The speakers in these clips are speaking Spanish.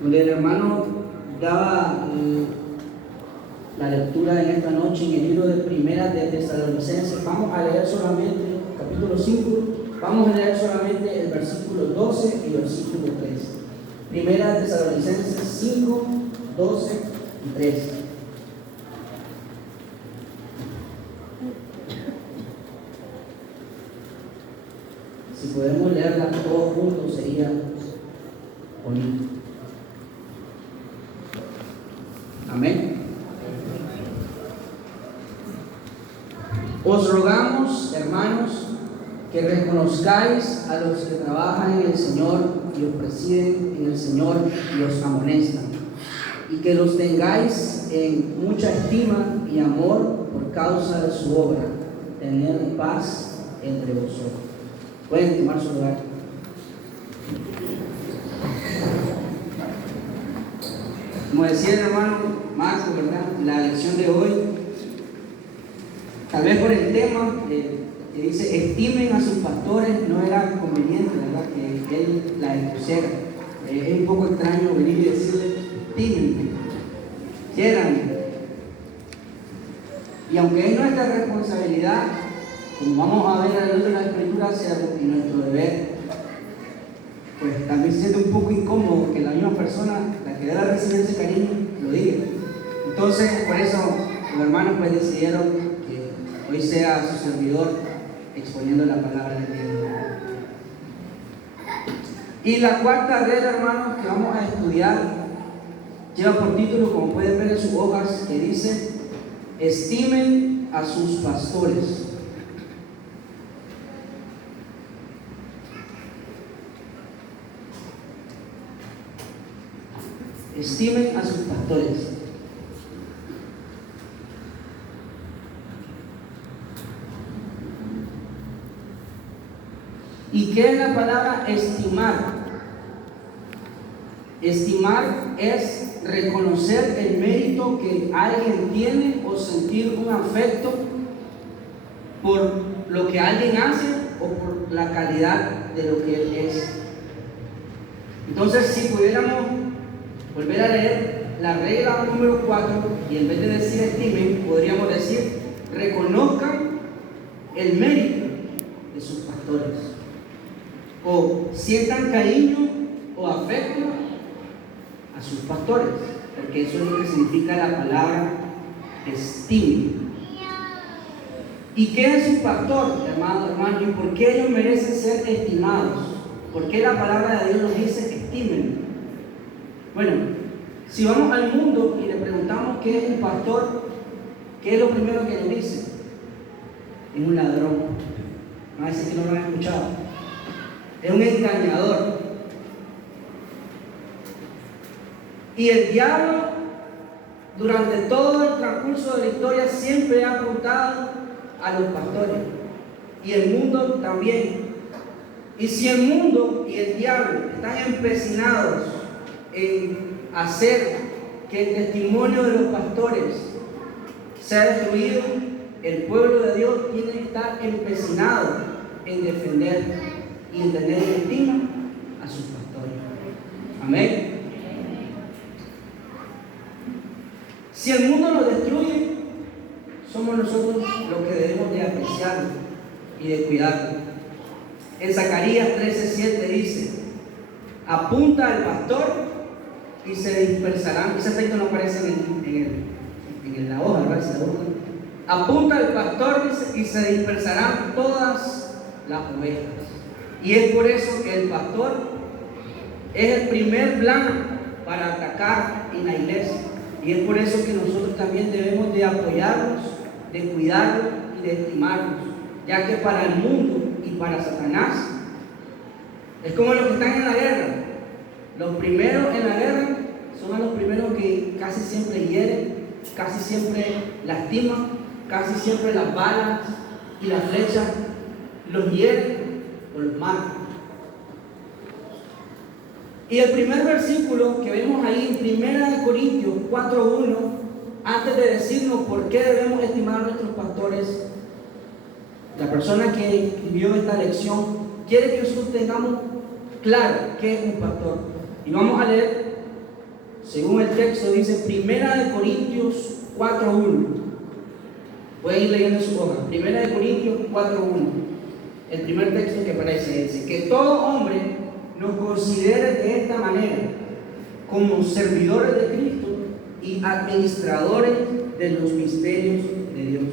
Donde el hermano daba la lectura en esta noche en el libro de Primera de Tesalonicenses. Vamos a leer solamente capítulo 5, vamos a leer solamente el versículo 12 y versículo 13. Primera de Tesalonicenses 5, 12 y 13. Si podemos leerla todos juntos sería bonito. Amén. Os rogamos, hermanos, que reconozcáis a los que trabajan en el Señor y os presiden en el Señor y os amonestan, y que los tengáis en mucha estima y amor por causa de su obra, tener paz entre vosotros. Pueden tomar su lugar. Como decía el hermano Marco, ¿verdad? La lección de hoy, tal vez por el tema que dice estimen a sus pastores, no era conveniente, ¿verdad?, que él la expusiera. Es un poco extraño venir y decirle estimen, quieran. Y aunque es nuestra responsabilidad, como vamos a ver a la luz de la Escritura, y nuestro deber, pues también se siente un poco incómodo que la misma persona, la que debe recibir ese cariño, lo diga. Entonces, por eso los hermanos pues decidieron que hoy sea su servidor exponiendo la palabra de Dios. Y la cuarta regla, hermanos, que vamos a estudiar, lleva por título, como pueden ver en sus hojas, que dice: estimen a sus pastores. Estimen a sus pastores. ¿Y qué es la palabra estimar? Estimar es reconocer el mérito que alguien tiene o sentir un afecto por lo que alguien hace o por la calidad de lo que él es. Entonces, si pudiéramos volver a leer la regla número 4 y en vez de decir estimen, podríamos decir reconozcan el mérito de sus pastores, o sientan cariño o afecto a sus pastores, porque eso es lo que significa la palabra estime. ¿Y qué es un pastor, hermano? ¿Y por qué ellos merecen ser estimados? ¿Por qué la palabra de Dios nos dice estimen? Bueno, si vamos al mundo y le preguntamos qué es un pastor, ¿qué es lo primero que nos dice? Es un ladrón. No decir que no lo han escuchado. Es un engañador. Y el diablo, durante todo el transcurso de la historia, siempre ha apuntado a los pastores. Y el mundo también. Y si el mundo y el diablo están empecinados en hacer que el testimonio de los pastores sea destruido, el pueblo de Dios tiene que estar empecinado en defender y en tener en estima a sus pastores. Amén. Si el mundo lo destruye, somos nosotros los que debemos de apreciarlo y de cuidarlo. En Zacarías 13:7 dice: apunta al pastor y se dispersarán. Ese texto no aparece en la hoja, ¿verdad? Apunta al pastor y se dispersarán todas las ovejas. Y es por eso que el pastor es el primer blanco para atacar en la iglesia. Y es por eso que nosotros también debemos de apoyarlos, de cuidarlos y de estimarlos, ya que para el mundo y para Satanás es como los que están en la guerra. Los primeros en la guerra son los primeros que casi siempre hieren, casi siempre lastiman, casi siempre las balas y las flechas los hieren o los matan. Y el primer versículo que vemos ahí en 1 Corintios 4:1, antes de decirnos por qué debemos estimar a nuestros pastores, la persona que escribió esta lección quiere que nosotros tengamos claro qué es un pastor. Y vamos a leer según el texto, dice 1 Corintios 4:1. Pueden ir leyendo su hoja. 1 Corintios 4:1. El primer texto que aparece dice: que todo hombre nos considere de esta manera, como servidores de Cristo y administradores de los misterios de Dios.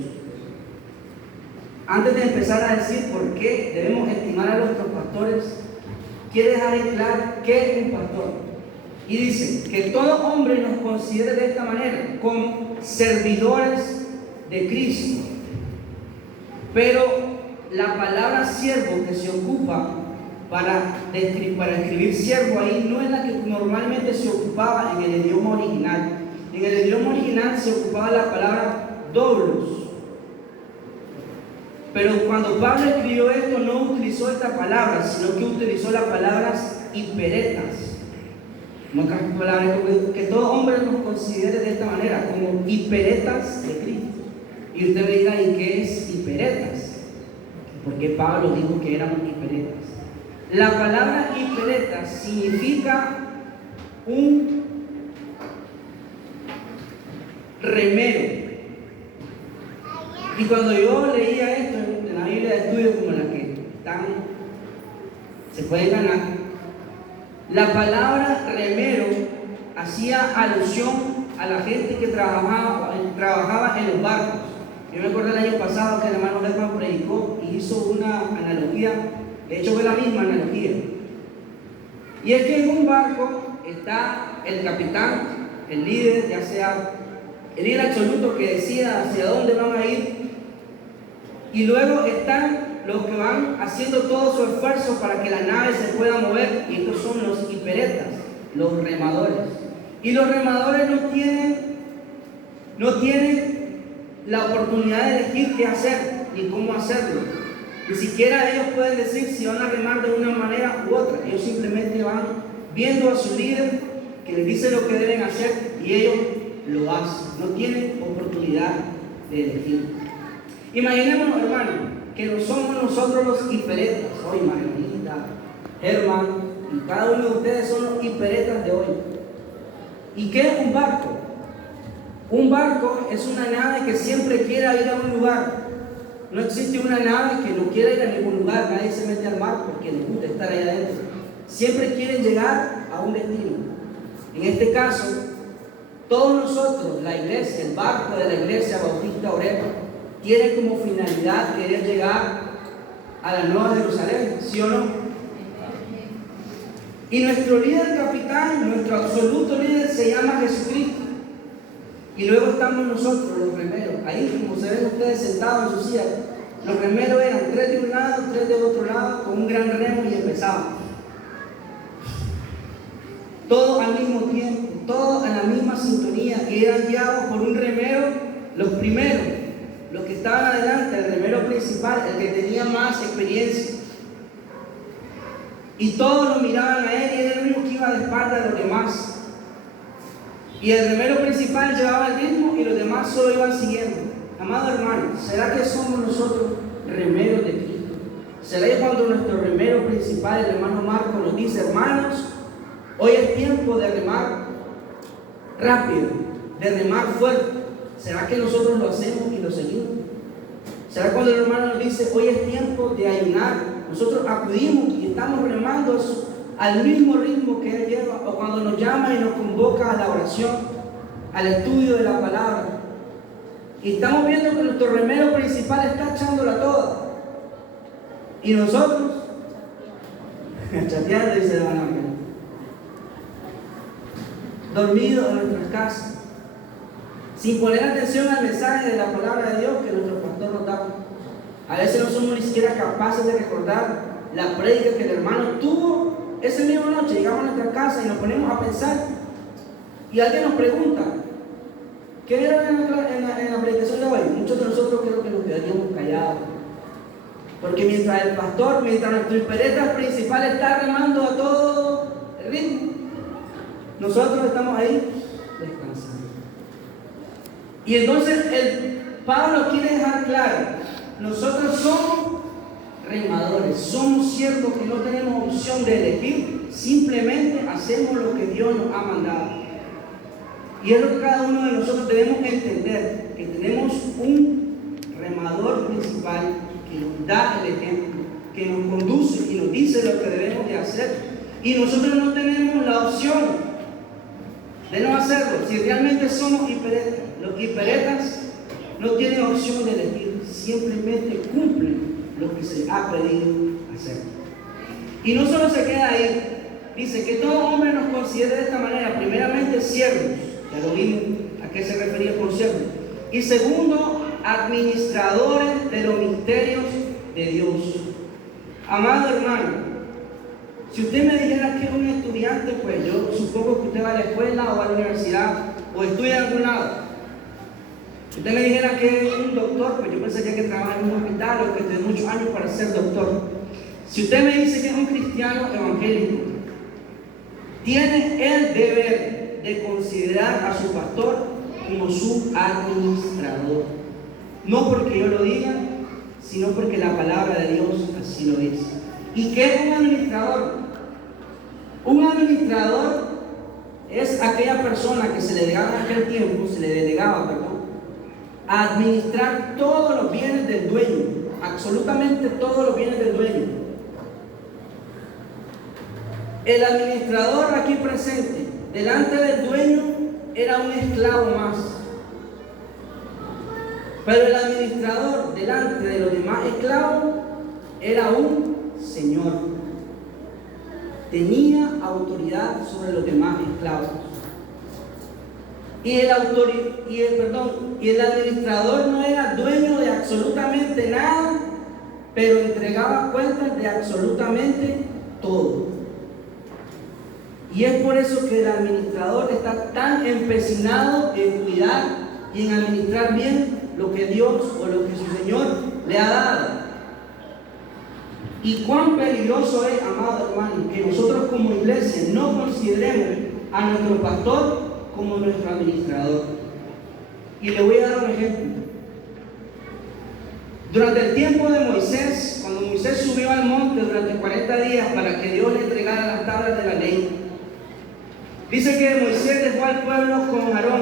Antes de empezar a decir por qué debemos estimar a nuestros pastores, quiere dejar en claro qué es un pastor. Y dice que todo hombre nos considere de esta manera, como servidores de Cristo. Pero la palabra siervo que se ocupa para escribir siervo ahí no es la que normalmente se ocupaba en el idioma original. En el idioma original se ocupaba la palabra doulos. Pero cuando Pablo escribió esto, no utilizó esta palabra, sino que utilizó las palabras hiperetas. En otras palabras, que todo hombre nos considere de esta manera, como hiperetas de Cristo. Y usted me dirá, ¿y qué es hiperetas? Porque Pablo dijo que éramos hiperetas. La palabra hiperetas significa un remero. Y cuando yo leía esto en la Biblia de estudio, como la que se pueden ganar, la palabra remero hacía alusión a la gente que trabajaba en los barcos. Yo me acuerdo el año pasado que el hermano Germán predicó y hizo una analogía, de hecho fue la misma analogía. Y es que en un barco está el capitán, el líder, ya sea el líder absoluto que decida hacia dónde van a ir. Y luego están los que van haciendo todo su esfuerzo para que la nave se pueda mover, y estos son los hiperetas, los remadores. Y los remadores no tienen la oportunidad de elegir qué hacer ni cómo hacerlo. Ni siquiera ellos pueden decir si van a remar de una manera u otra. Ellos simplemente van viendo a su líder que les dice lo que deben hacer y ellos lo hacen. No tienen oportunidad de elegir. Imaginémonos, hermano, que no somos nosotros los hiperetas. Hoy, Margarita, Germán, y cada uno de ustedes son los hiperetas de hoy. ¿Y qué es un barco? Un barco es una nave que siempre quiere ir a un lugar. No existe una nave que no quiera ir a ningún lugar. Nadie se mete al mar porque le gusta estar ahí adentro. Siempre quieren llegar a un destino. En este caso, todos nosotros, la iglesia, el barco de la iglesia Bautista Orejo, tiene como finalidad querer llegar a la Nueva Jerusalén, ¿sí o no? Y nuestro líder capitán, nuestro absoluto líder, se llama Jesucristo. Y luego estamos nosotros, los remeros. Ahí, como se ven ustedes sentados en su silla, los remeros eran 3 de un lado, 3 de otro lado, con un gran remo y empezaban. Todos al mismo tiempo, todos en la misma sintonía, y eran guiados por un remero, los primeros. Los que estaban adelante, el remero principal, el que tenía más experiencia. Y todos lo miraban a él y era el único que iba de espalda a los demás. Y el remero principal llevaba el ritmo y los demás solo iban siguiendo. Amado hermano, ¿será que somos nosotros remeros de Cristo? ¿Será que cuando nuestro remero principal, el hermano Marco, nos dice, hermanos, hoy es tiempo de remar rápido, de remar fuerte? ¿Será que nosotros lo hacemos y lo seguimos? ¿Será cuando el hermano nos dice, hoy es tiempo de ayunar? Nosotros acudimos y estamos remando al mismo ritmo que él lleva? O cuando nos llama y nos convoca a la oración, al estudio de la palabra, y estamos viendo que nuestro remero principal está echándola toda. Y nosotros, chateando, dice el hermano, dormidos en nuestras casas, sin poner atención al mensaje de la palabra de Dios que nuestro pastor nos da. A veces no somos ni siquiera capaces de recordar la prédica que el hermano tuvo esa misma noche. Llegamos a nuestra casa y nos ponemos a pensar, y alguien nos pregunta, ¿qué era en la predicación de hoy? Muchos de nosotros creo que nos quedaríamos callados, porque mientras el pastor, mientras nuestro hipereta principal está remando a todo el ritmo, nosotros estamos ahí descansando. Y entonces Pablo quiere dejar claro, nosotros somos remadores, somos siervos que no tenemos opción de elegir, simplemente hacemos lo que Dios nos ha mandado. Y es lo que cada uno de nosotros debemos entender, que tenemos un remador principal que nos da el ejemplo, que nos conduce y nos dice lo que debemos de hacer. Y nosotros no tenemos la opción de no hacerlo. Si realmente somos hiperetas, los hiperetas no tienen opción de elegir, simplemente cumplen lo que se ha pedido hacer. Y no solo se queda ahí, dice que todo hombre nos considere de esta manera: primeramente siervos, ya lo vimos a qué se refería con siervos, y segundo, administradores de los misterios de Dios. Amado hermano, si usted me dijera que es un estudiante, pues yo supongo que usted va a la escuela o a la universidad o estudia en algún lado. Si usted me dijera que es un doctor, pues yo pensaría que trabaja en un hospital o que tiene muchos años para ser doctor. Si usted me dice que es un cristiano evangélico, tiene el deber de considerar a su pastor como su administrador. No porque yo lo diga, sino porque la palabra de Dios así lo dice. ¿Y qué es un administrador? Un administrador es aquella persona que se le delegaba en aquel tiempo, a administrar todos los bienes del dueño, absolutamente todos los bienes del dueño. El administrador aquí presente, delante del dueño, era un esclavo más. Pero el administrador, delante de los demás esclavos, era un señor. Tenía autoridad sobre los demás esclavos. Y el administrador no era dueño de absolutamente nada, pero entregaba cuentas de absolutamente todo. Y es por eso que el administrador está tan empecinado en cuidar y en administrar bien lo que Dios o lo que su Señor le ha dado. Y cuán peligroso es, amado hermano, que nosotros como iglesia no consideremos a nuestro pastor como nuestro administrador. Y le voy a dar un ejemplo. Durante el tiempo de Moisés, cuando Moisés subió al monte durante 40 días para que Dios le entregara las tablas de la ley, dice que Moisés dejó al pueblo con Aarón,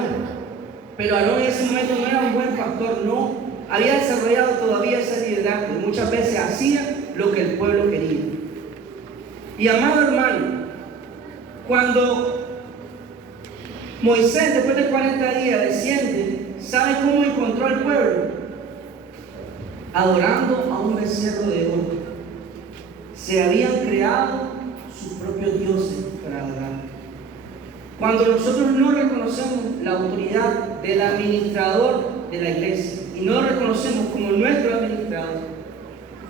pero Aarón en ese momento no era un buen pastor, no había desarrollado todavía ese liderazgo, muchas veces hacía lo que el pueblo quería. Y amado hermano, cuando Moisés después de 40 días desciende, ¿sabe cómo encontró al pueblo? Adorando a un becerro de oro. Se habían creado sus propios dioses para adorar. Cuando nosotros no reconocemos la autoridad del administrador de la iglesia y no lo reconocemos como nuestro administrador,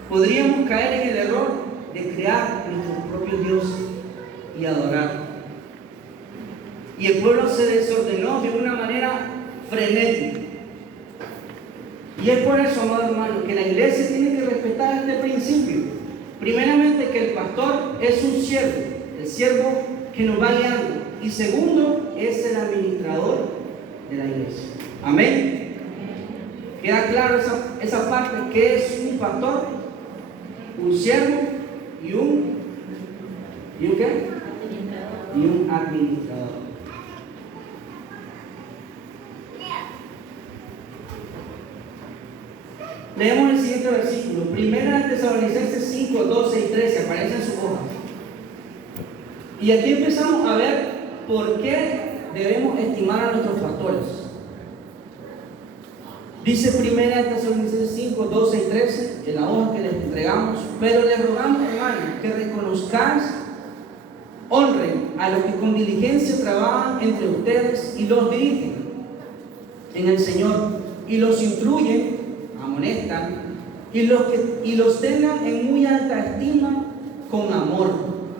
podríamos caer en el error de crear nuestros propios dioses y adorar. Y el pueblo se desordenó de una manera frenética. Y es por eso, amado hermano, que la iglesia tiene que respetar este principio. Primeramente, que el pastor es un siervo, el siervo que nos va guiando. Y segundo, es el administrador de la iglesia. Amén. ¿Queda claro esa parte? ¿Qué es un pastor? Un siervo y un ¿qué? Y un administrador. Leemos el siguiente versículo. Primera de Tesalonicenses 5, 12 y 13. Aparece en su hoja. Y aquí empezamos a ver por qué debemos estimar a nuestros pastores. Dice Primera de Tesalonicenses 5, 12 y 13 en la hoja que les entregamos. Pero les rogamos, hermanos, que reconozcáis, honren a los que con diligencia trabajan entre ustedes y los dirigen en el Señor y los instruyen, amonestan y los tengan en muy alta estima con amor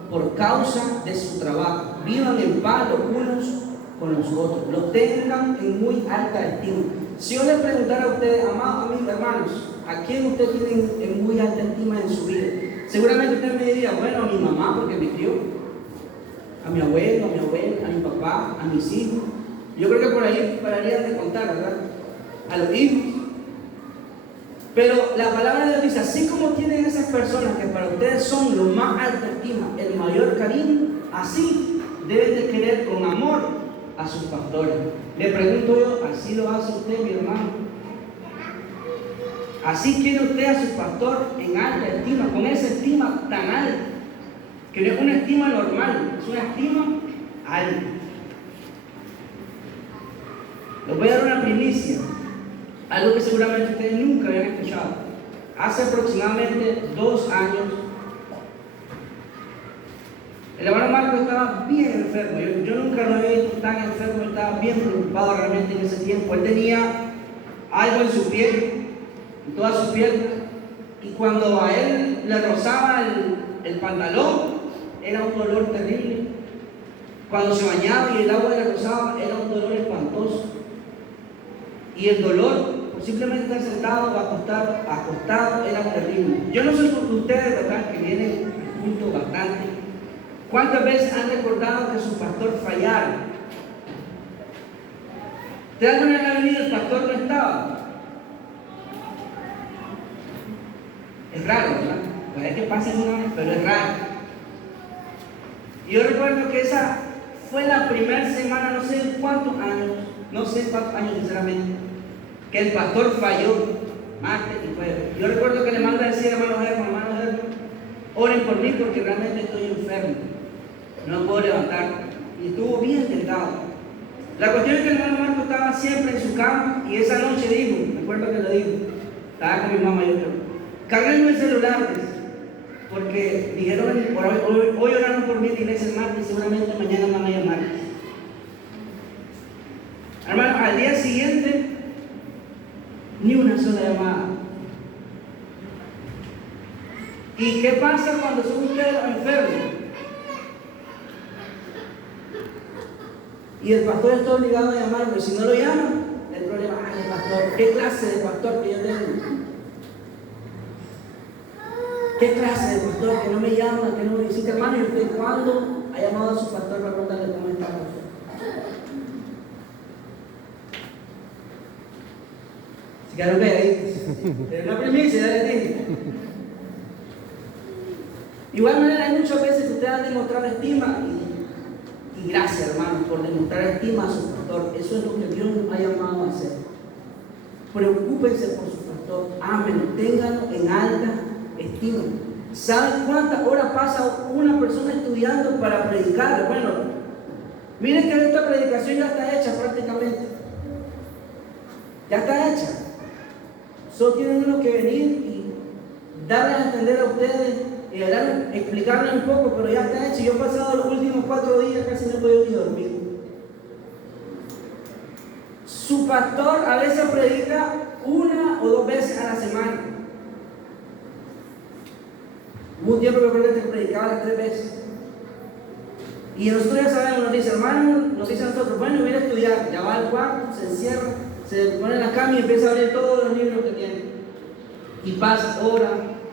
por causa de su trabajo. Vivan en paz los unos con los otros, los tengan en muy alta estima. Si yo les preguntara a ustedes, amados amigos, hermanos, ¿a quién ustedes tienen en muy alta estima en su vida? Seguramente ustedes me dirían, bueno, a mi mamá porque me crió, a mi abuelo, a mi abuela, a mi papá, a mis hijos. Yo creo que por ahí pararían de contar, ¿verdad? A los hijos. Pero la palabra de Dios dice, así como tienen esas personas que para ustedes son lo más alta estima, el mayor cariño, así deben de querer con amor a sus pastores. Le pregunto yo, ¿así lo hace usted, mi hermano? ¿Así quiere usted a su pastor en alta estima, con esa estima tan alta? Que no es una estima normal, es una estima alta. Les voy a dar una primicia, algo que seguramente ustedes nunca habían escuchado. Hace aproximadamente 2 años, el hermano Marco estaba bien enfermo. Yo nunca lo había visto tan enfermo, estaba bien preocupado realmente en ese tiempo. Él tenía algo en su piel, en toda su piel, y cuando a él le rozaba el pantalón, era un dolor terrible. Cuando se bañaba y el agua le rozaba, era un dolor espantoso. Y el dolor, por simplemente estar sentado o acostado, era terrible. Yo no sé por ustedes, ¿verdad?, que vienen al culto bastante. ¿Cuántas veces han recordado que su pastor fallara? ¿De alguna vez ha venido el pastor no estaba? Es raro, ¿verdad? Puede que pase una vez, pero es raro. Y yo recuerdo que esa fue la primera semana, no sé cuántos años sinceramente, que el pastor falló, martes y jueves. Yo recuerdo que le manda a decir, hermano Germán, oren por mí porque realmente estoy enfermo, no puedo levantar. Y estuvo bien tentado. La cuestión es que el hermano Marco estaba siempre en su cama y esa noche dijo, me acuerdo que lo dijo, estaba con mi mamá, yo creo, carguenme el celular, porque dijeron, hoy oraron por mí en la iglesia el martes, seguramente mañana me van a llamar. Hermano, al día siguiente, ni una sola llamada. ¿Y qué pasa cuando son ustedes los enfermos? Y el pastor está obligado a llamarlo, y si no lo llama, el problema es el pastor. ¿Qué clase de pastor que yo tengo? ¿Qué clase de pastor que no me llama, que no me visita, hermano? ¿Y usted cuándo ha llamado a su pastor para contarle cómo está? Si quedaron ahí, es una primicia, ya les dije. Igual manera, hay muchas veces que ustedes han demostrado estima y gracias, hermanos, por demostrar estima a su pastor. Eso es lo que Dios nos ha llamado a hacer. Preocúpense por su pastor, ámenlo, ténganlo en alta estima. ¿Saben cuántas horas pasa una persona estudiando para predicar? Bueno, miren que esta predicación ya está hecha prácticamente. Ya está hecha. Solo tienen uno que venir y darles a entender a ustedes y explicarles un poco, pero ya está hecho. Yo he pasado los últimos 4 días casi no he podido ni dormir. Su pastor a veces predica 1 o 2 veces a la semana. Hubo un tiempo que creo que predicaba las 3 veces. Y nosotros ya sabemos, nos dice, hermano, nos dice a nosotros, bueno, voy a estudiar. Ya va al cuarto, se encierra, se pone en la cama y empieza a abrir todos los libros que tiene. Y pasa hora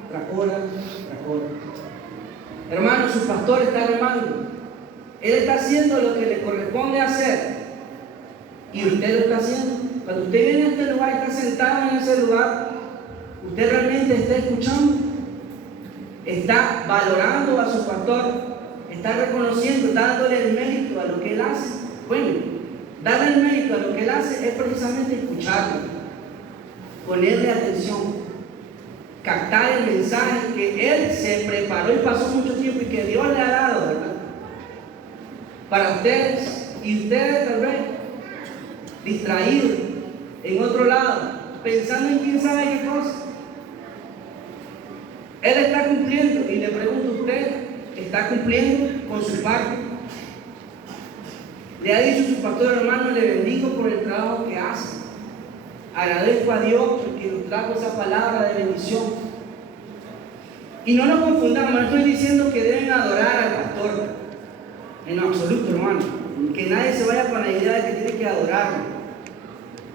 tras hora tras hora. Hermano, su pastor está remando. Él está haciendo lo que le corresponde hacer. Y usted lo está haciendo. Cuando usted viene a este lugar y está sentado en ese lugar, usted realmente está escuchando. Está valorando a su pastor, está reconociendo, dándole el mérito a lo que él hace. Bueno, darle el mérito a lo que él hace es precisamente escucharlo, ponerle atención, captar el mensaje que él se preparó y pasó mucho tiempo y que Dios le ha dado, ¿verdad? Para ustedes, y ustedes tal vez distraídos en otro lado, pensando en quién sabe qué cosa. Él está cumpliendo, y le pregunto a usted, ¿está cumpliendo con su parte? Le ha dicho su pastor, hermano, le bendigo por el trabajo que hace. Agradezco a Dios porque nos trajo esa palabra de bendición. Y no nos confundamos, no estoy diciendo que deben adorar al pastor, en lo absoluto, hermano. Que nadie se vaya con la idea de que tiene que adorarlo.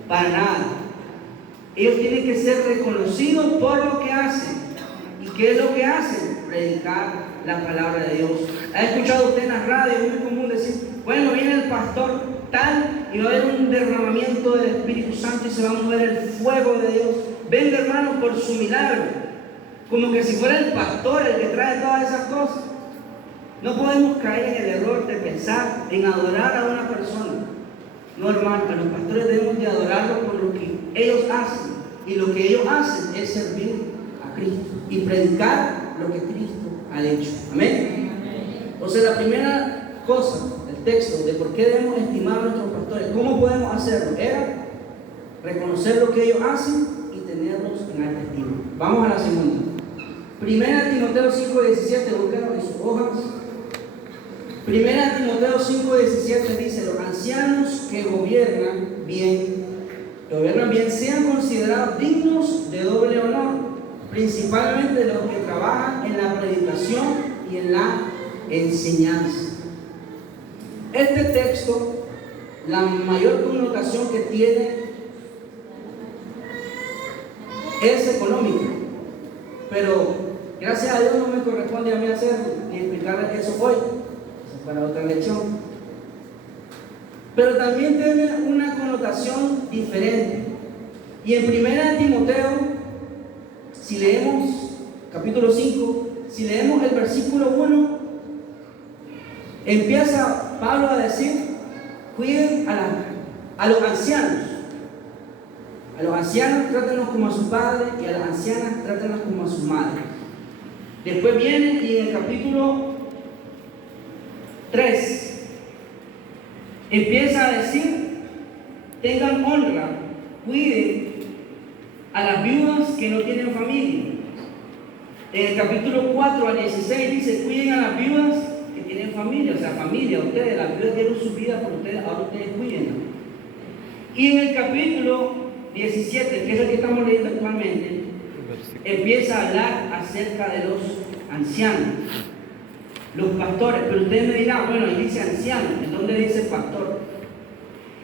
Para nada. Ellos tienen que ser reconocidos por lo que hacen. ¿Y qué es lo que hacen? Predicar la palabra de Dios. ¿Ha escuchado usted en la radio? Es muy común decir, bueno, viene el pastor tal y va a haber un derramamiento del Espíritu Santo y se va a mover el fuego de Dios. Venga, hermano, por su milagro. Como que si fuera el pastor el que trae todas esas cosas. No podemos caer en el error de pensar en adorar a una persona No, hermano, a los pastores debemos de adorarlos por lo que ellos hacen. Y lo que ellos hacen es servir a Cristo y predicar lo que Cristo ha hecho. Amén. O sea, la primera cosa, el texto de por qué debemos estimar a nuestros pastores, cómo podemos hacerlo, era reconocer lo que ellos hacen y tenerlos en alta estima. Vamos a la segunda. Primera Timoteo 5:17, búsquenlo en sus hojas. Primera Timoteo 5:17 dice: los ancianos que gobiernan bien, sean considerados dignos de doble honor, principalmente los que trabajan en la predicación y en la enseñanza. Este texto, la mayor connotación que tiene es económica, pero gracias a Dios no me corresponde a mí hacerlo ni explicarles eso hoy, eso es para otra lección. Pero también tiene una connotación diferente. Y en 1 Timoteo, si leemos capítulo 5, si leemos el versículo 1, empieza Pablo a decir: cuiden a los ancianos. A los ancianos trátenlos como a su padre, y a las ancianas trátenlas como a su madre. Después viene y en el capítulo 3 empieza a decir: tengan honra, cuiden a las viudas que no tienen familia. En el capítulo 4 al 16 dice: cuiden a las viudas que tienen familia, o sea, familia, ustedes, las viudas dieron su vida por ustedes, ahora ustedes cuídenlas. Y en el capítulo 17, que es el que estamos leyendo actualmente, empieza a hablar acerca de los ancianos, los pastores. Pero ustedes me dirán: bueno, ahí dice anciano, ¿en dónde dice pastor?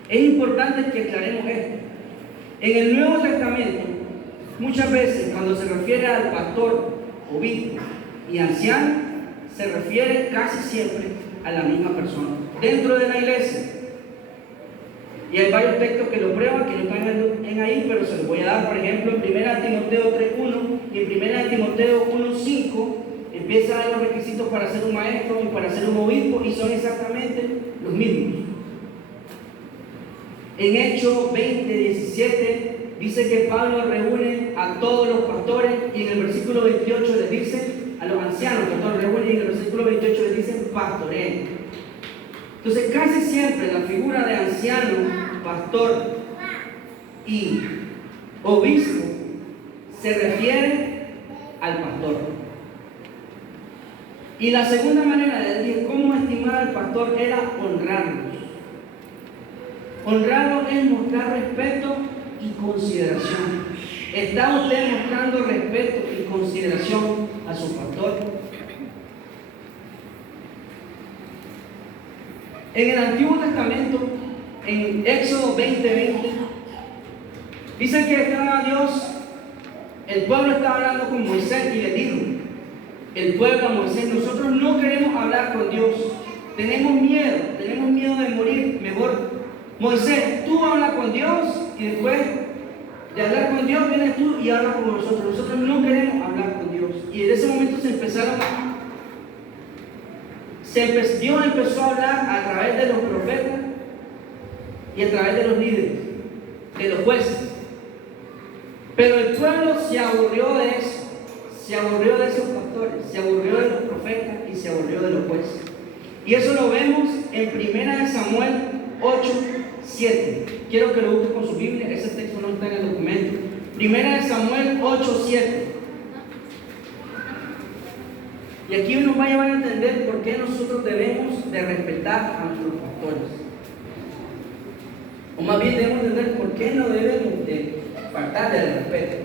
Es importante que aclaremos esto. En el Nuevo Testamento, muchas veces cuando se refiere al pastor, obispo y anciano, se refiere casi siempre a la misma persona dentro de la iglesia. Y hay varios textos que lo prueban, que no están en ahí, pero se los voy a dar. Por ejemplo, en 1 Timoteo 3:1 y en 1 Timoteo 1:5 empieza a dar los requisitos para ser un maestro y para ser un obispo, y son exactamente los mismos. En Hechos 20:17 dice que Pablo reúne a todos los pastores, y en el versículo 28 les dice a los ancianos, pastores reúnen, y en el versículo 28 les dicen pastoreen. Entonces, casi siempre la figura de anciano, pastor y obispo se refiere al pastor. Y la segunda manera de decir cómo estimar al pastor era honrarlo. Honrarlo es mostrar respeto y consideración. ¿Está usted mostrando respeto y consideración a su pastor? En el Antiguo Testamento, en Éxodo 20:20, dice que estaba Dios, el pueblo estaba hablando con Moisés y le dijo, el pueblo a Moisés: nosotros no queremos hablar con Dios, tenemos miedo de morir, mejor Moisés, tú hablas con Dios, y después de hablar con Dios vienes tú y hablas con nosotros. Nosotros no queremos hablar con Dios. Y en ese momento Dios empezó a hablar a través de los profetas y a través de los líderes, de los jueces. Pero el pueblo se aburrió de eso, se aburrió de esos pastores, se aburrió de los profetas y se aburrió de los jueces. Y eso lo vemos en 1 Samuel 8:7. Quiero que lo busquen con su Biblia, ese texto no está en el documento. 1 Samuel 8:7. Y aquí nos va a llevar a entender por qué nosotros debemos de respetar a nuestros pastores. O más bien debemos entender por qué no debemos de faltar del respeto.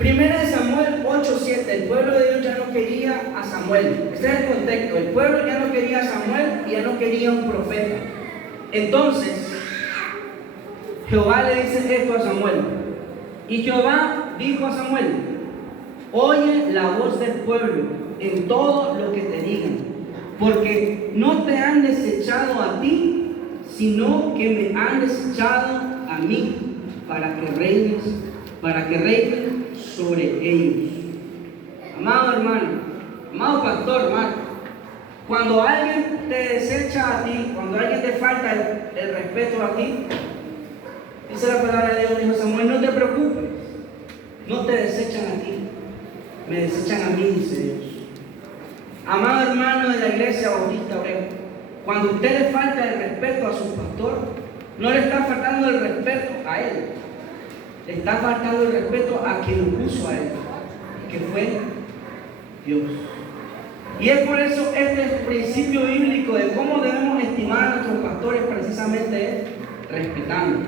1 Samuel 8:7. El pueblo de Dios ya no quería a Samuel. Este es el contexto. El pueblo ya no quería a Samuel y ya no quería un profeta. Entonces, Jehová le dice esto a Samuel. Y Jehová dijo a Samuel: oye la voz del pueblo en todo lo que te digan, porque no te han desechado a ti, sino que me han desechado a mí, para que reinen sobre ellos. Amado hermano, amado pastor, hermano, Cuando alguien te desecha a ti, cuando alguien te falta el respeto a ti, dice la palabra de Dios, dijo Samuel, no te preocupes, no te desechan a ti, me desechan a mí, dice Dios. Amado hermano de la iglesia Bautista Obrera, cuando usted le falta el respeto a su pastor, no le está faltando el respeto a él, le está faltando el respeto a quien lo puso a él, que fue Dios. Y es por eso este principio bíblico de cómo debemos estimar a nuestros pastores, precisamente es respetando.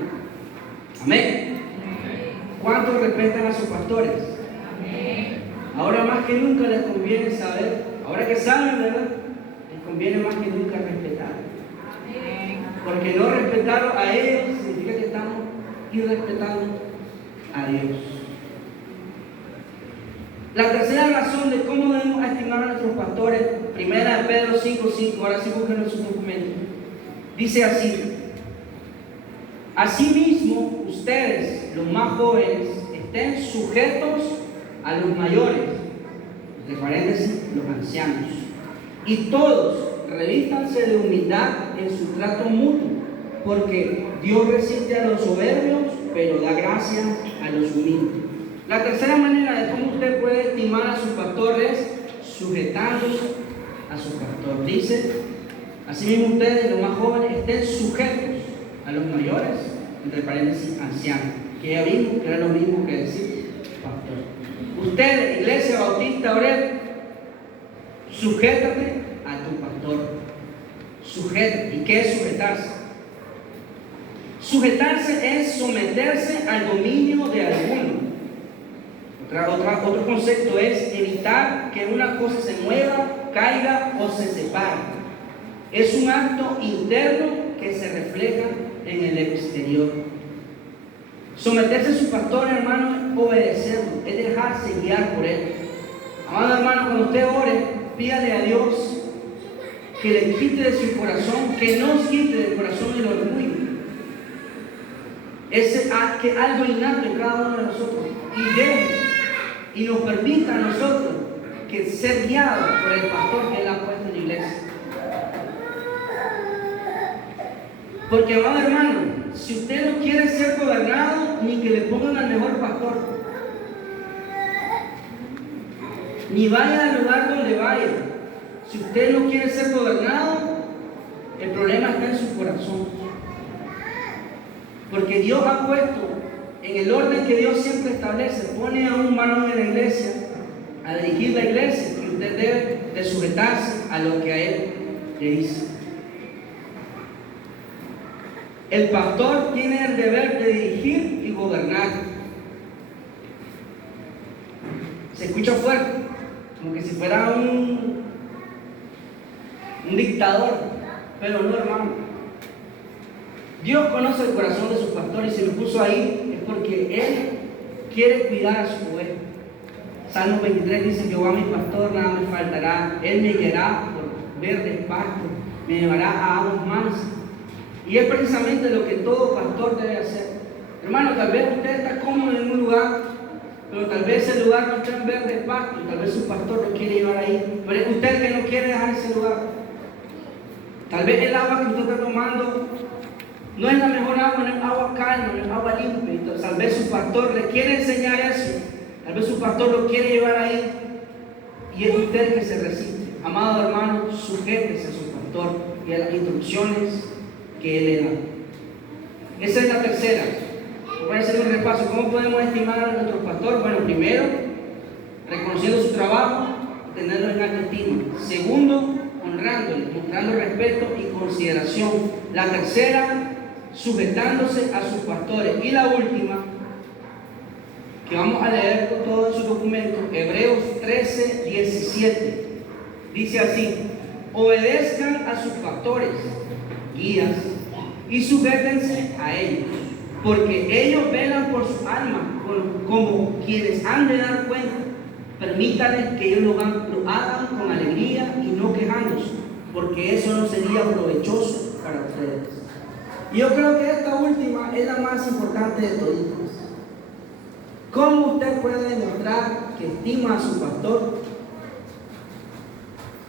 Amén. ¿Cuántos respetan a sus pastores? Amén. Ahora más que nunca les conviene saber, ahora que saben, ¿verdad? Les conviene más que nunca respetar. Amén. Porque no respetar a ellos significa que estamos irrespetando a Dios. La tercera razón de cómo debemos estimar a nuestros pastores, primera de Pedro 5:5, ahora sí busquen en sus documentos, dice así: asimismo, ustedes, los más jóvenes, estén sujetos a los mayores, entre paréntesis, los ancianos, y todos revístanse de humildad en su trato mutuo, porque Dios resiste a los soberbios, pero da gracia a los humildes. La tercera manera de cómo usted puede estimar a su pastor es sujetándose a su pastor. Dice, asimismo ustedes, los más jóvenes, estén sujetos a los mayores, entre paréntesis, ancianos, que ya vimos que era lo mismo que decir pastor. Usted, iglesia Bautista Obrera, sujétate a tu pastor. Sujétate. ¿Y qué es sujetarse? Sujetarse es someterse al dominio de alguno. Otro concepto es evitar que una cosa se mueva, caiga o se separe. Es un acto interno que se refleja en el exterior. Someterse a su pastor, hermano, es obedecerlo, es dejarse guiar por él. Amado hermano, cuando usted ore, pídale a Dios que le quite de su corazón, que nos quite del corazón el orgullo. Que algo innato en cada uno de nosotros, y deje y nos permita a nosotros que ser guiados por el pastor que él ha puesto en la iglesia. Porque, amado hermano, si usted no quiere ser gobernado, ni que le pongan al mejor pastor, ni vaya al lugar donde vaya. Si usted no quiere ser gobernado, el problema está en su corazón. Porque Dios ha puesto en el orden que Dios siempre establece, pone a un varón en la iglesia a dirigir la iglesia, y usted debe de sujetarse a lo que a él le dice. El pastor tiene el deber de dirigir y gobernar. Se escucha fuerte, como que si fuera un dictador, pero no, hermano. Dios conoce el corazón de sus pastores y se lo puso ahí es porque Él quiere cuidar a su oveja. Salmo 23 dice: Jehová mi pastor, nada me faltará. Él me guiará por verdes pastos, me llevará a aguas mansas. Y es precisamente lo que todo pastor debe hacer. Hermano, tal vez usted está cómodo en un lugar, pero tal vez ese lugar no está en verdes pastos, y tal vez su pastor lo quiere llevar ahí, pero es usted que no quiere dejar ese lugar. Tal vez el agua que usted está tomando no es la mejor agua, no es agua calma, no es agua limpia. Entonces, tal vez su pastor le quiere enseñar eso, tal vez su pastor lo quiere llevar ahí, y es usted que se resiste. Amado hermano, sujétese a su pastor y a las instrucciones que él le da. Esa es la tercera. Voy a hacer un repaso. ¿Cómo podemos estimar a nuestro pastor? Bueno, primero, reconociendo su trabajo y tenerlo en alta estima. Segundo, honrándole, mostrando respeto y consideración. La tercera, sujetándose a sus pastores. Y la última, que vamos a leer todo en sus documentos, Hebreos 13:17. Dice así: obedezcan a sus pastores, guías, y sujétense a ellos, porque ellos velan por sus almas como quienes han de dar cuenta. Permítanles que ellos lo hagan con alegría y no quejándose, porque eso no sería provechoso para ustedes. Y yo creo que esta última es la más importante de todas. ¿Cómo usted puede demostrar que estima a su pastor?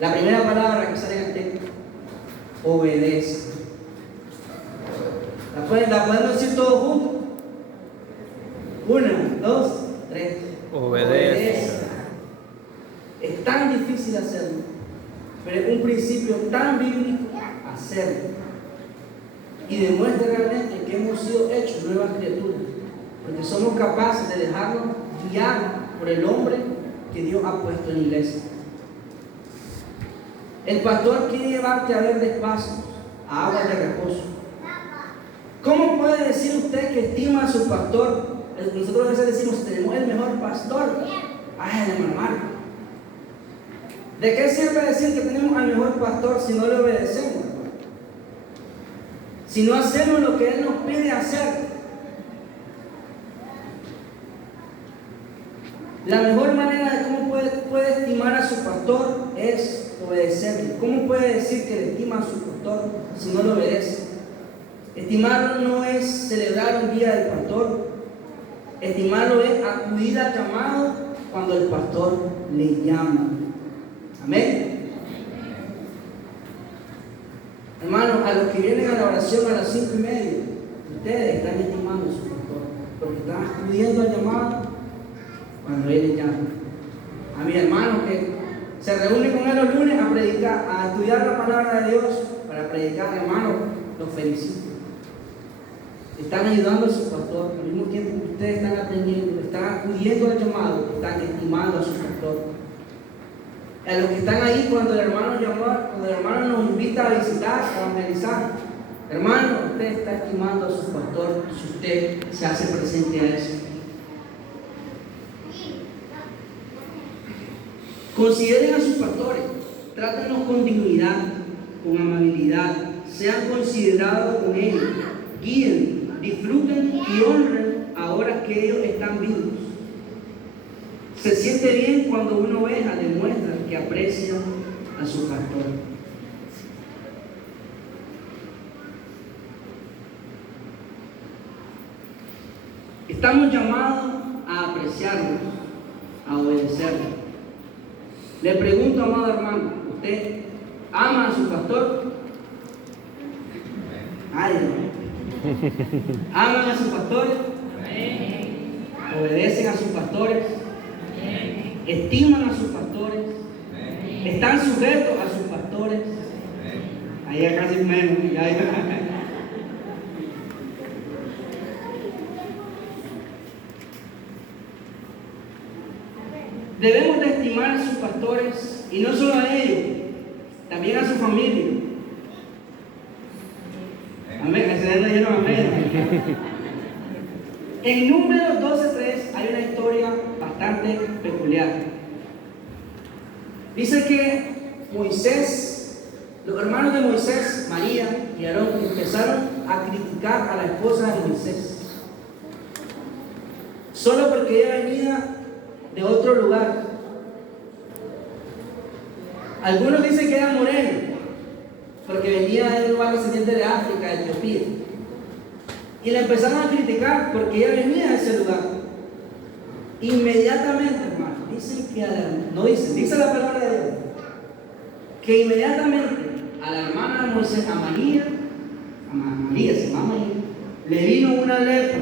La primera palabra que sale en el texto, obedece. ¿La podemos decir todos juntos? 1, 2, 3. Obedece. Es tan difícil hacerlo, pero es un principio tan bíblico hacerlo. Y demuestra realmente que hemos sido hechos nuevas criaturas, porque somos capaces de dejarnos guiar por el hombre que Dios ha puesto en la iglesia. El pastor quiere llevarte a verdes pasos, a aguas de reposo. ¿Cómo puede decir usted que estima a su pastor? Nosotros a veces decimos, tenemos el mejor pastor. Ay, hermano Marco. ¿De qué sirve decir que tenemos al mejor pastor si no le obedecemos? Si no hacemos lo que Él nos pide hacer. La mejor manera de cómo puede estimar a su pastor es obedecerle. ¿Cómo puede decir que le estima a su pastor si no lo obedece? Estimarlo no es celebrar un día del pastor. Estimarlo es acudir al llamado cuando el pastor le llama. Amén. Hermanos, a los que vienen a la oración a las 5:30, ustedes están estimando a su pastor, porque están acudiendo al llamado cuando Él les llama. A mi hermano que se reúne con Él los lunes a predicar, a estudiar la palabra de Dios para predicar, hermano, los felicito. Están ayudando a su pastor, al mismo tiempo que ustedes están aprendiendo, están acudiendo al llamado, están estimando a su pastor. A los que están ahí cuando el hermano nos invita a visitar, a evangelizar, hermano, usted está estimando a su pastor si usted se hace presente a eso. Consideren a sus pastores, trátenlos con dignidad, con amabilidad, sean considerados con ellos, guíen, disfruten y honren ahora que ellos están vivos. Se siente bien cuando una oveja demuestra que aprecia a su pastor. Estamos llamados a apreciarlos, a obedecerlos. Le pregunto, amado hermano, ¿usted ama a su pastor? Ay, hermano. ¿Aman a sus pastores? ¿Obedecen a sus pastores? ¿Estiman a sus pastores? ¿Están sujetos a sus pastores? Ahí ya casi menos. Debemos de estimar a sus pastores, y no solo a ellos, también a su familia. Amén, que se den lleno, amén. En Números 12:3 hay una historia bastante peculiar. Dice que Moisés, los hermanos de Moisés, María y Aarón, empezaron a criticar a la esposa de Moisés. Solo porque ella venía de otro lugar. Algunos dicen que era moreno, porque venía de un lugar descendiente de África, de Etiopía. Y la empezaron a criticar porque ella venía de ese lugar. Inmediatamente, hermano, dicen que dice la palabra de Dios, que inmediatamente a la hermana de Moisés, a María, se llama María, le vino una lepra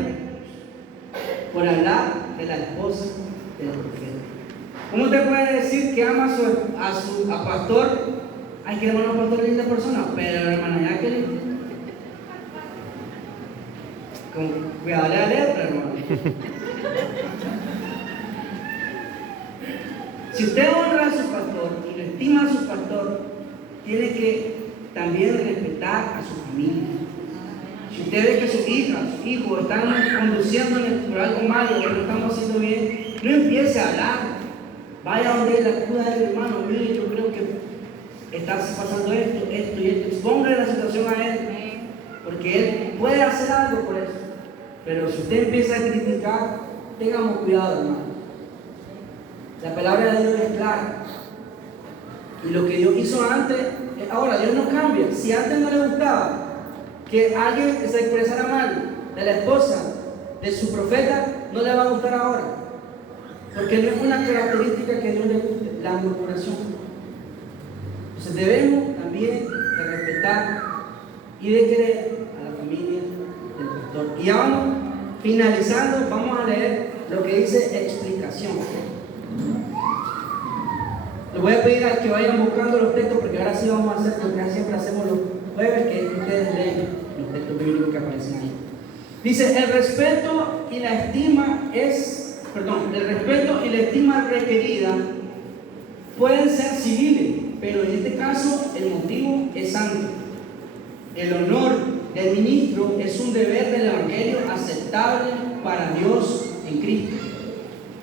por hablar de la esposa del profeta. ¿Cómo usted puede decir que ama a su pastor? Ay, que hermano pastor es linda persona, pero la hermana Jacqueline, cuidado de la lepra, hermano. Si usted honra a su pastor y lo estima a su pastor, tiene que también respetar a su familia. Si usted ve que sus hijas, sus hijos están conduciéndole por algo malo o lo estamos haciendo bien, no empiece a hablar. Vaya donde él, acuda del hermano, mire, yo creo que está pasando esto y esto. Exponga la situación a él, porque él puede hacer algo por eso. Pero si usted empieza a criticar, tengamos cuidado, hermano. La palabra de Dios es clara. Y lo que Dios hizo antes, ahora Dios no cambia. Si antes no le gustaba que alguien se expresara mal de la esposa de su profeta, no le va a gustar ahora. Porque no es una característica que Dios le guste, la murmuración. Entonces debemos también de respetar y de querer a la familia del pastor. Y ya vamos finalizando, vamos a leer lo que dice explicación. Les voy a pedir a que vayan buscando los textos, porque ahora sí vamos a hacer lo que siempre hacemos los jueves, que es que ustedes leen los textos bíblicos que aparecen ahí. Dice, el respeto y la estima requerida pueden ser civiles, pero en este caso el motivo es santo. El honor del ministro es un deber del evangelio aceptable para Dios en Cristo.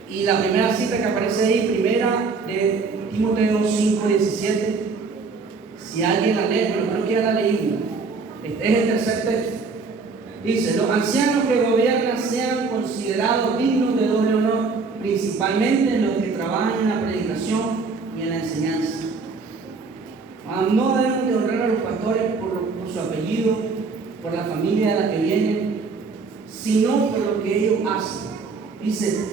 Y la primera cita que aparece ahí, primera de Timoteo 5:17, si alguien la lee, pero creo que ya la leímos, este es el tercer texto. Dice, los ancianos que gobiernan sean considerados dignos de doble honor, principalmente en los que trabajan en la predicación y en la enseñanza. No debemos de honrar a los pastores por su apellido, por la familia de la que vienen, sino por lo que ellos hacen. Dice,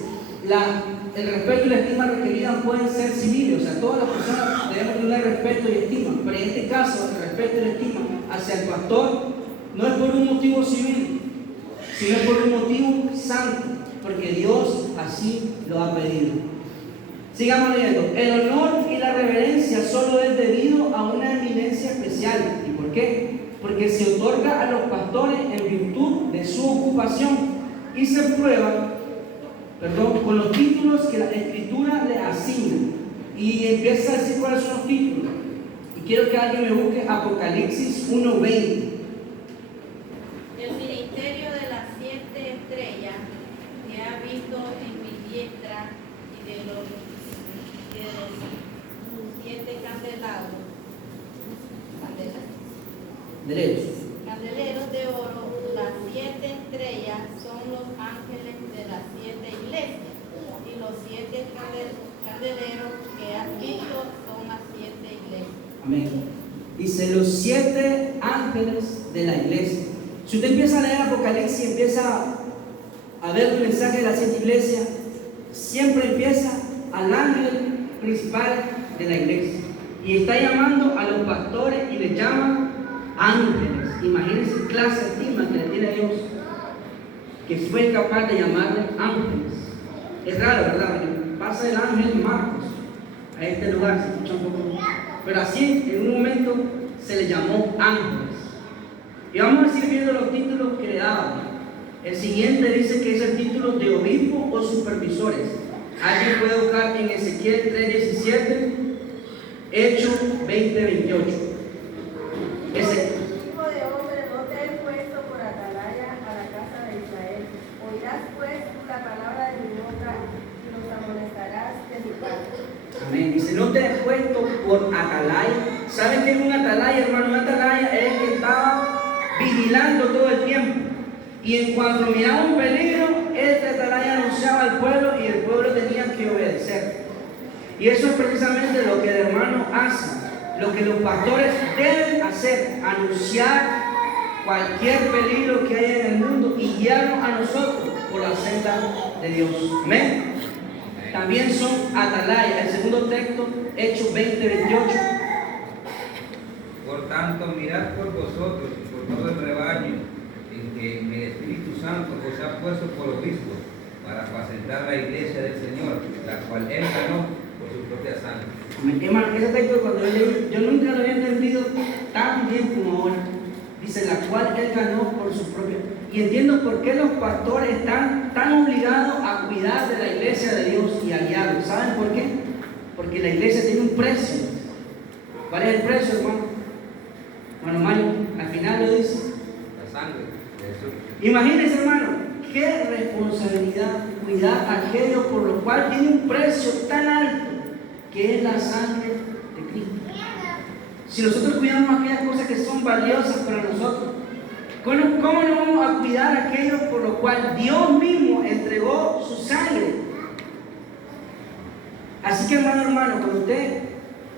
el respeto y la estima requerida pueden ser civiles, o sea, todas las personas debemos tener respeto y estima, pero en este caso el respeto y la estima hacia el pastor no es por un motivo civil, sino por un motivo santo, porque Dios así lo ha pedido. Sigamos leyendo. El honor y la reverencia solo es debido a una eminencia especial. ¿Y por qué? Porque se otorga a los pastores en virtud de su ocupación y se prueba con los títulos que la Escritura le asigna. Y empieza a decir cuáles son los títulos. Y quiero que alguien me busque Apocalipsis 1:20. El ministerio de las 7 estrellas que ha visto en mi diestra y de los 7 candeleros de oro, las 7 estrellas son los ángeles de las 7 iglesias, y los 7 candeleros que has visto son las 7 iglesias. Amén. Dice los 7 ángeles de la iglesia. Si usted empieza a leer Apocalipsis y empieza a ver el mensaje de las 7 iglesias, siempre empieza al ángel principal de la iglesia y está llamando a los pastores y les llama ángeles. Imagínense clase de estima que le tiene a Dios, que fue capaz de llamarle ángeles. Es raro, ¿verdad? Pasa el ángel Marcos a este lugar, se escucha un poco, pero así en un momento se le llamó ángeles. Y vamos a seguir viendo los títulos que le daban. El siguiente dice que es el título de obispo o supervisores. Alguien puede buscar en Ezequiel 3:17, Hechos 20:28. Ese. Hijo de hombre, no te he puesto por atalaya a la casa de Israel. Oirás pues la palabra de mi boca y los amonestarás de mi parte. Amén. Dice, no te he puesto por atalaya. ¿Saben qué es un atalaya, hermano? Un atalaya es el que estaba vigilando todo el tiempo. Y en cuanto miraba un peligro, este atalaya anunciaba al pueblo y el pueblo tenía que obedecer. Y eso es precisamente lo que el hermano hace, lo que los pastores deben hacer, anunciar cualquier peligro que haya en el mundo y guiarnos a nosotros por la senda de Dios. Amén. También son atalayas. El segundo texto, Hechos 20:28. Por tanto, mirad por vosotros y por todo el rebaño en que el Espíritu Santo os ha puesto por obispo para apacentar la iglesia del Señor, la cual él ganó por su propia sangre. Hermano, ese texto cuando yo leí, yo nunca lo había entendido tan bien como ahora. Dice, la cual él ganó por su propia. Y entiendo por qué los pastores están tan obligados a cuidar de la iglesia de Dios y a guiarlos. ¿Saben por qué? Porque la iglesia tiene un precio. ¿Cuál es el precio, hermano? Bueno, Mario, al final lo dice. La sangre de Jesús. Imagínense, hermano, qué responsabilidad cuidar a aquello por lo cual tiene un precio tan alto, que es la sangre de Cristo. Si nosotros cuidamos aquellas cosas que son valiosas para nosotros, ¿cómo no vamos a cuidar aquello por lo cual Dios mismo entregó su sangre? Así que, hermano, cuando usted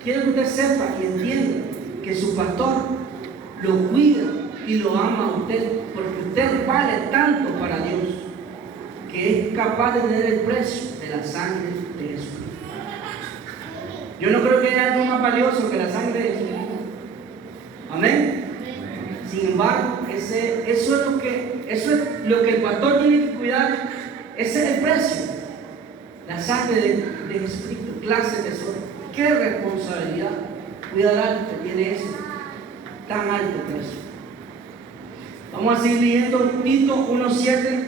quiere que usted sepa y entienda que su pastor lo cuida y lo ama a usted, porque usted vale tanto para Dios, que es capaz de tener el precio de la sangre de Jesús. Yo no creo que haya algo más valioso que la sangre de Jesús. Amén. Sin embargo, eso es lo que el pastor tiene que cuidar. Ese es el precio. La sangre de Jesucristo, clase de tesoro. Qué responsabilidad cuidar algo que tiene eso tan alto precio. Vamos a seguir leyendo Tito 1:7,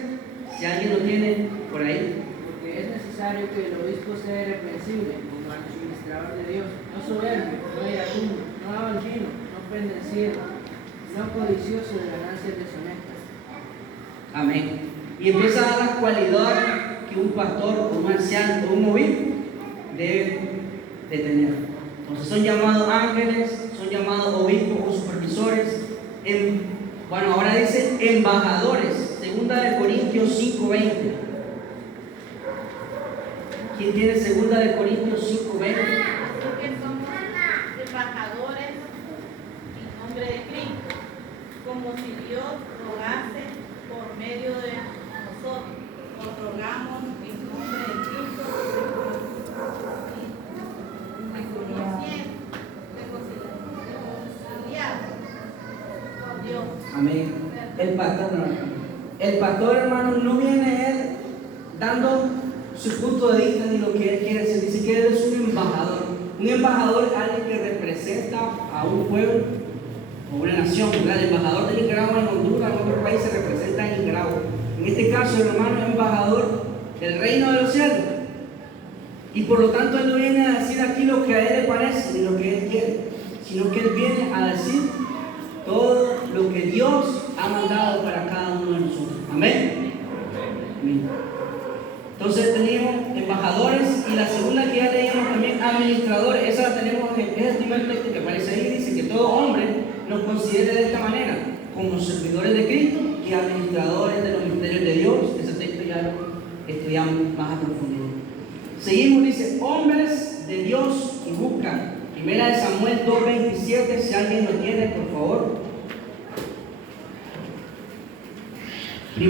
si alguien lo tiene por ahí. Porque es necesario que el obispo sea irreprensible, como administrador de Dios, no soberbio, no iracundo, no avantino, no pendenciero, no codicioso de ganancias deshonestas. Amén. Y empieza a dar las cualidades que un pastor, un anciano o un obispo debe de tener. Entonces son llamados ángeles, son llamados obispos o supervisores. Bueno, ahora dice embajadores. Segunda de Corintios 5:20. ¿Quién tiene Segunda de Corintios 5:20? Porque somos embajadores en nombre de Cristo, como si Dios rogase por medio de nosotros. Otorgamos en nombre de Cristo reconciliado con Dios. Amén. El pastor, hermano, no viene él dando su punto de vista ni lo que él quiere decir. Dice que él es un embajador. Un embajador es alguien que representa a un pueblo o una nación, ¿verdad? El embajador de Nicaragua en Honduras, en otros países, representa a Nicaragua. En este caso, el hermano es embajador del reino de los cielos. Y por lo tanto, él no viene a decir aquí lo que a él le parece ni lo que él quiere, sino que él viene a decir todo lo que Dios ha mandado para cada uno de nosotros. Amén. Amén. Entonces tenemos embajadores y la segunda que ya leímos también, administradores. Esa la tenemos, es el primer texto que aparece ahí, dice que todo hombre nos considere de esta manera, como servidores de Cristo y administradores de los misterios de Dios. Ese texto ya lo estudiamos más a profundidad. Seguimos, dice, hombres de Dios y buscan. Primera de Samuel 2:27, si alguien lo tiene, por favor.